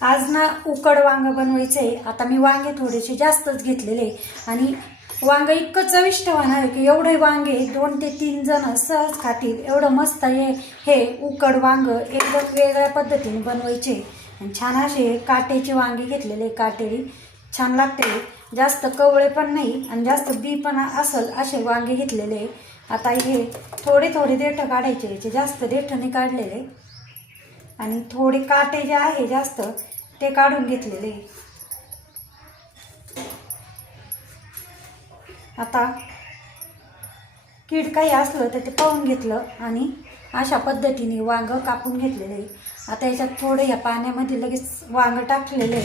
आज ना उकड वांग बनवायचंय। आता मी वांगे थोडेसे जास्तच घेतलेले आणि वांग इतकं चविष्ट होणार आहे की एवढे वांगे 2 ते 3 जण सहज खातील एवढं मस्त आहे हे उकड वांग। एकदम वेगळ्या पद्धतीने बनवायचे आणि छान असे काटेचे वांगे घेतलेले, काटेरी छान लागते, जास्त कवळे पण नाही आणि जास्त बी पण असेल असे वांगे घेतलेले। आता हे थोडे थोडे देठ काढायचे, याचे जास्त देठ नाही काढलेले आणि थोडे काटे जे आहे जास्त ते काढून घेतलेले। आता कीड काही असलं तर ते पाहून घेतलं आणि अशा पद्धतीने वांग कापून घेतलेले। आता याच्यात थोडे या पाण्यामध्ये लगेच वांग टाकलेले,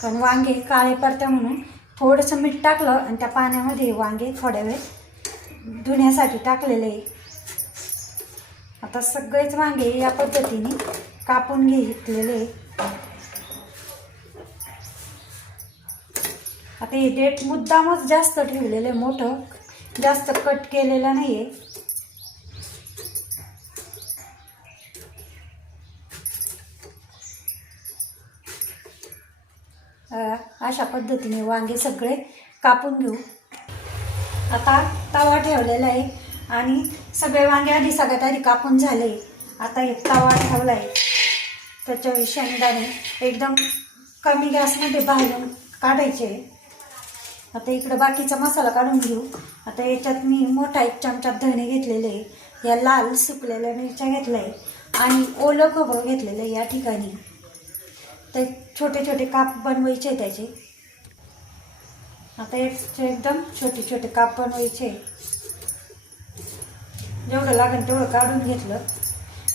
कारण वांगे काळे पडते म्हणून थोडंसं मीठ टाकलं आणि त्या पाण्यामध्ये वांगे थोड्या वेळ धुण्यासाठी टाकलेले। आता सगळेच वांगे या पद्धतीने कापून घेतलेले। आता हे देठ मुद्दामच जास्त ठेवलेले, मोठं जास्त कट केलेलं नाहीये। अशा पद्धतीने वांगे सगळे कापून घेऊ। आता तवा ठेवलेला आहे आणि सगळे वांगे आधी सगळ्यात आधी कापून झाले। आता एक तवा ठेवला आहे, त्याच्यावर शेंगदाणे एकदम कमी गॅसमध्ये भाजून काढायचे। आता इकडे बाकीचा मसाला काढून घेऊ। आता याच्यात मी मोठा 1 चमचा धणे घेतलेले, या लाल सुकलेल्या मिरच्या घेतल्या आणि ओलं खोबरं घेतलेलं या ठिकाणी। ते छोटे छोटे काप बनवायचे त्याचे। आता याचे एकदम छोटे छोटे काप बनवायचे, जेवढं लागेल तेवढं काढून घेतलं।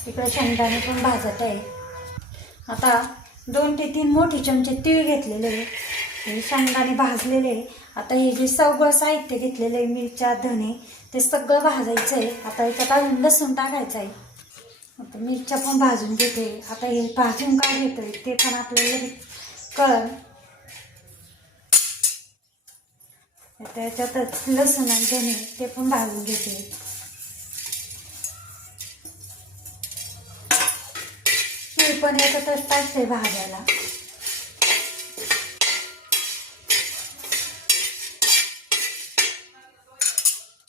इकडे शेंगदाणे पण भाजत आहे। आता 2 ते 3 मोठे चमचे तीळ घेतलेले, हे शेंगदाणे भाजलेले। आता हे जे सगळं साहित्य घेतलेले मिरच्या धणे ते सगळं भाजायचं आहे। आता याच्यात अजून लसूण टाकायचं आहे। आता मिरच्या पण भाजून घेते। आता हे भाजून काय घेतोय ते पण आपल्याला कळलं। आता याच्यातच लसूण आणि धणे ते पण भाजून घेते। तीळ पण याच्यातच टाकते भाजायला।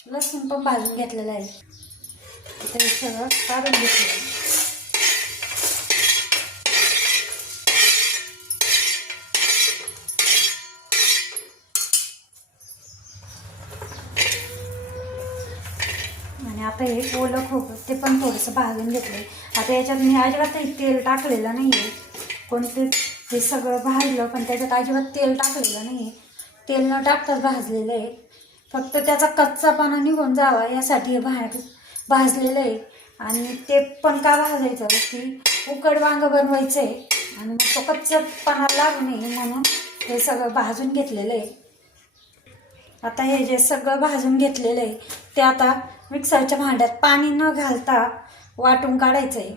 लसूण पण भाजून घेतलेलं आहे, ते सगळं काढून घेतलं। आणि आता हे ओलं खोबरं ते पण थोडंसं भाजून घेतलं। आता याच्यात मी अजिबातही तेल टाकलेलं नाही आहे, कोणते हे सगळं भाजलं पण त्याच्यात अजिबात तेल टाकलेलं नाही आहे, तेल न टाकताच भाजलेलं आहे। फक्त त्याचा कच्चापणा निघून जावा यासाठी हे बाहेर भाजलेलं आहे। आणि ते पण का भाजायचं की उकड वांग बनवायचं आहे आणि मग तो कच्चापणा लागू नये म्हणून हे सगळं भाजून घेतलेलं आहे। आता हे जे सगळं भाजून घेतलेलं आहे ते आता मिक्सरच्या भांड्यात पाणी न घालता वाटून काढायचं आहे।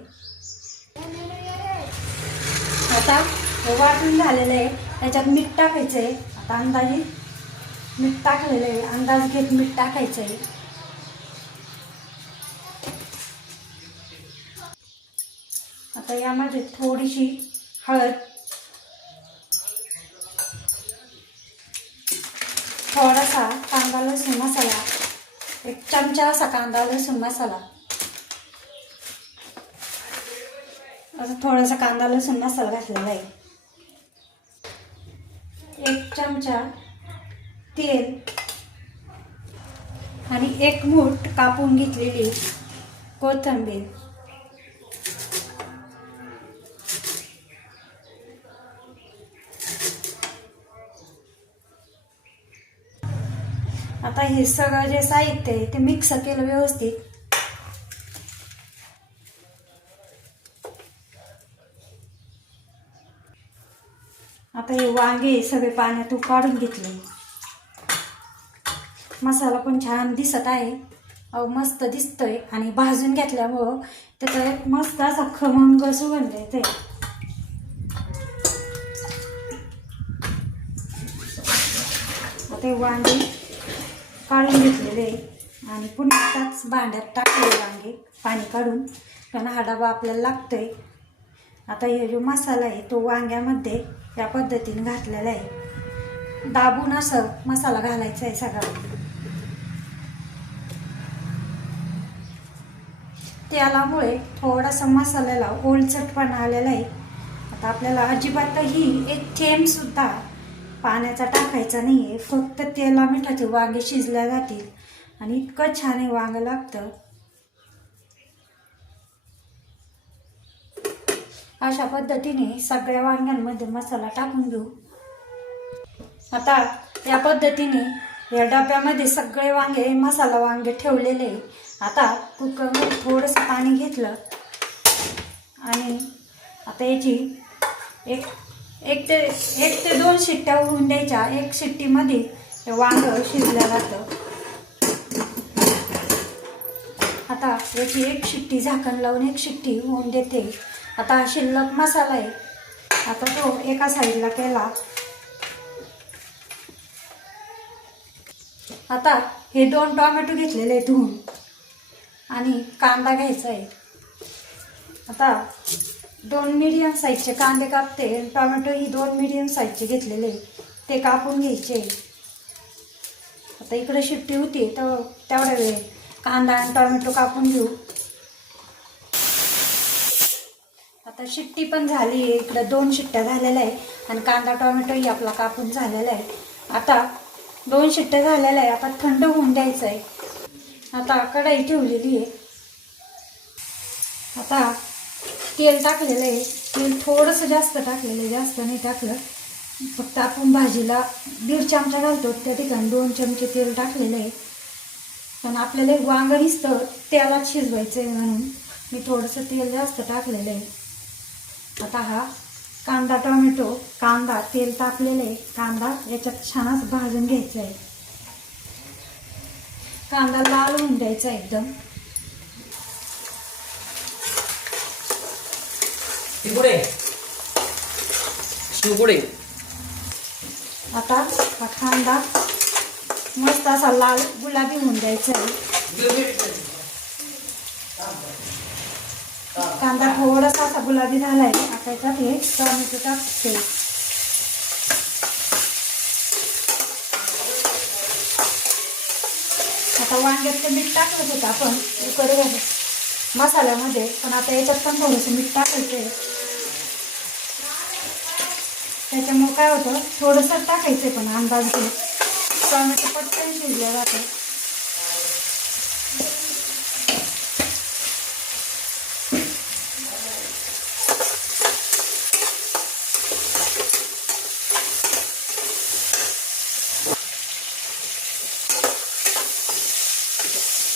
आता हे वाटून झालेलं आहे, त्याच्यात मीठ टाकायचं आहे। आता अंदाजे मीठ टाकलेलं आहे, अंदाज घेत मीठ टाकायचं आहे। आता यामध्ये थोडीशी हळद, थोडासा कांदा लसूण मसाला, 1 चमचा असा कांदा लसूण मसाला, असा थोडासा कांदा लसूण मसाला घातलेला आहे। 1 चमचा तेल आणि 1 मूठ कापून घेतलेली कोथिंबीर। आता हे सगळं जे साहित्य आहे ते मिक्स केलं व्यवस्थित। आता हे वांगे सगळे पाण्यातून काढून घेतले। मसाला पण छान दिसत आहे, मस्त दिसतोय आणि भाजून घेतल्यामुळं त्याचा एक मस्त असा खमंग सुगंध येते। आता वांगे काढून घेतलेले आणि पुन्हा त्याच भांड्यात टाकले वांगे पाणी काढून, कारण हा डबा आपल्याला लागतोय। आता हे जो मसाला आहे तो वांग्यामध्ये या पद्धतीने घातलेला आहे. दाबून असं मसाला घालायचा आहे सगळा. तेलामुळे थोडासा मसाल्याला ओलसरपणा आलेला आहे. आता आपल्याला अजिबातही एक थेंब सुद्धा पाण्याचा टाकायचा नाही आहे. फक्त तेला मिठाचे वांगे शिजल्या जातील आणि इतकं छान हे वांगं लागतं. अशा पद्धतीने सगळ्या वांग्यांमध्ये मसाला टाकून घेऊ. आता या पद्धतीने या डब्यामध्ये सगळे वांगे मसाला वांगे ठेवलेले. आता कुकरमध्ये थोडंसं पाणी घेतलं आणि आता याची एक ते 2 शिट्ट्या होऊन द्यायच्या. 1 शिट्टीमध्ये हे वांगं शिजलं जातं. आता याची 1 शिट्टी झाकण लावून 1 शिट्टी होऊन देते. आता शिल्लक मसाला आहे, आता तो एका साईडला केला. आता हे 2 टोमॅटो घेतलेले धुवून आणि कांदा घ्यायचा आहे. आता 2 मीडियम साईजचे कांदे कापते. टोमॅटो ही 2 मीडियम साईजचे घेतलेले ते कापून घ्यायचे. आता इकडे शिट्टी होती तर तेवढ्या वेळ कांदा आणि टोमॅटो कापून घेऊ. आता शिट्टी पण झाली आहे. इकडे 2 शिट्ट्या झालेल्या आहे आणि कांदा टोमॅटोही आपला कापून झालेला आहे. आता 2 शिट्ट्या झालेल्या आहे. आता थंड होऊन द्यायचं आहे. आता कढई ठेवलेली आहे. आता तेल टाकलेलं आहे. तेल थोडंसं जास्त टाकलेलं आहे, जास्त नाही टाकलं. फक्त आपण भाजीला 1.5 चमचा घालतो त्या ठिकाणी 2 चमचे तेल टाकलेलं आहे. पण आपल्याला वांगं नुसतं तेलात शिजवायचं आहे म्हणून मी थोडंसं तेल जास्त टाकलेलं आहे. आता हा कांदा टोमॅटो कांदा तेल तापलेलं आहे. कांदा याच्यात छान असं भाजून घ्यायचा आहे. कांदा लाल होऊन द्यायचा एकदम. आता हा कांदा मस्त असा लाल गुलाबी होऊन द्यायचा आहे. कांदा थोडासा असा गुलाबी झाला आहे. आता याच्यात हे टोमॅटो टाकते. आता वांग्यातलं मीठ टाकलं होतं आपण उकडे मसाल्यामध्ये, पण आता याच्यात पण थोडंसं मीठ टाकायचं आहे. त्याच्यामुळे काय होतं थोडंसं टाकायचं पण अंदाज घेऊन. टोमॅटो पटकन शिजलं जातं.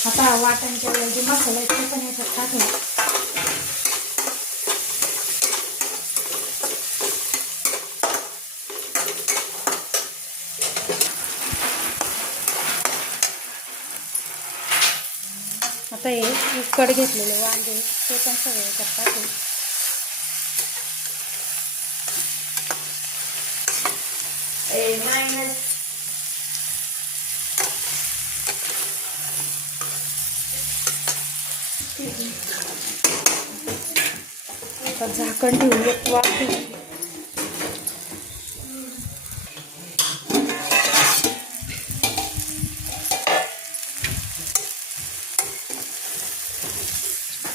आता वाटणच्या वेळेला जे मसाला आहे ते पण याच्यात टाकायचं. आता हे उकड घेतलेले वांगे ते पण सगळे याच्यात टाकायचे. आता झाकण ठेवून एक वाफ घेऊ.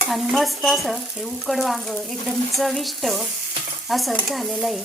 आणि मस्त असं हे उकड वांग एकदम चविष्ट असं झालेलं आहे.